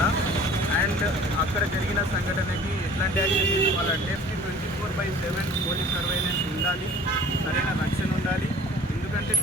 కూడా. అండ్ అక్కడ జరిగిన సంఘటనకి ఎట్లాంటి యాక్షన్ తీసుకోవాలంటే 24/7 పోలీస్ సర్వైలెన్స్ ఉండాలి, సరైన రక్షణ ఉండాలి. ఎందుకంటే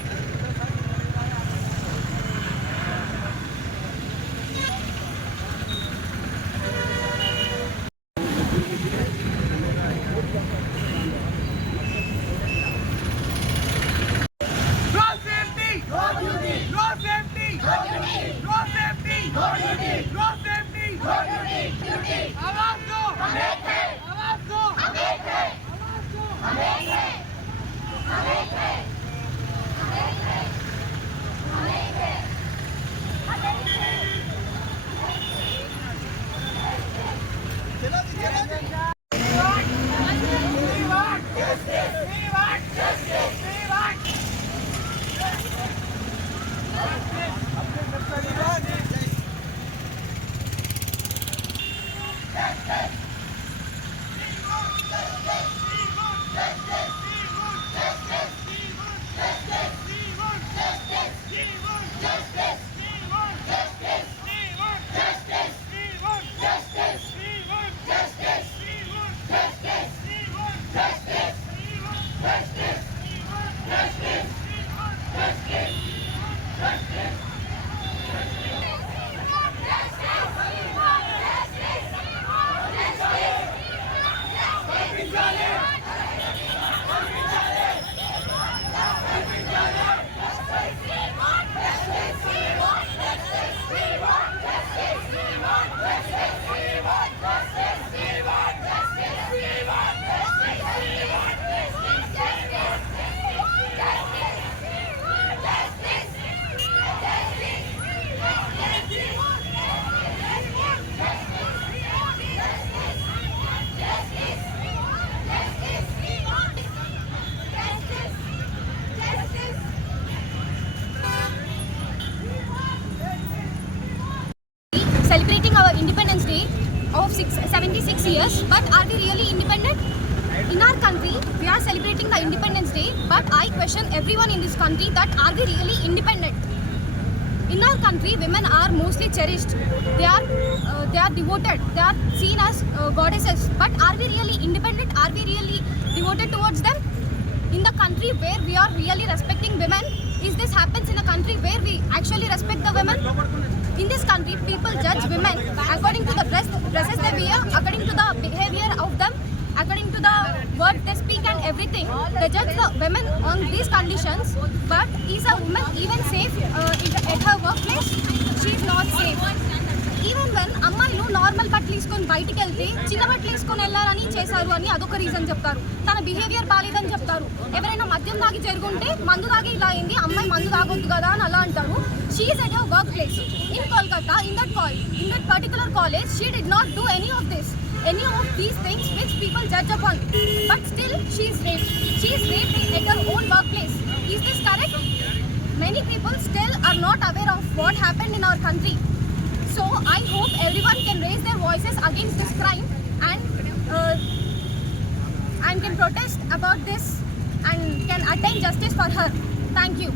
celebrating our Independence Day of 76 years, but are we really independent? In our country, we are celebrating the Independence Day, but I question everyone in this country that are we really independent? In our country, women are mostly cherished. They are devoted. They are seen as goddesses. But are we really independent? Are we really devoted towards them? In the country where we are really respecting women, is this happens in a country where we actually respect the women? In this country, people judge women according to the dresses they wear, according to the behavior of them, according to the words they speak and everything. They judge the women on these conditions. But is a woman even safe at her workplace? She is not safe. Even when అమ్మాయిలు normal బట్టలు తీసుకొని బయటికి వెళ్తే చిన్న బట్టలు తీసుకొని వెళ్ళారని చేశారు అని అదొక రీజన్ చెప్తారు. తన బిహేవియర్ బాలేదని చెప్తారు. ఎవరైనా మద్యం తాగి జరుగుంటే మందు తాగి ఇలా అయింది, అమ్మాయి మందు తాగొద్దు కదా అని అలా అంటారు. She is at her workplace in Kolkata. In that particular college, she did not do any of these things which people judge upon. But still, she is raped. She is raped at her own workplace. Is this correct? Many people still are not aware of what happened in our country. So I hope everyone can raise their voices against this crime and can protest about this and can attain justice for her. Thank you.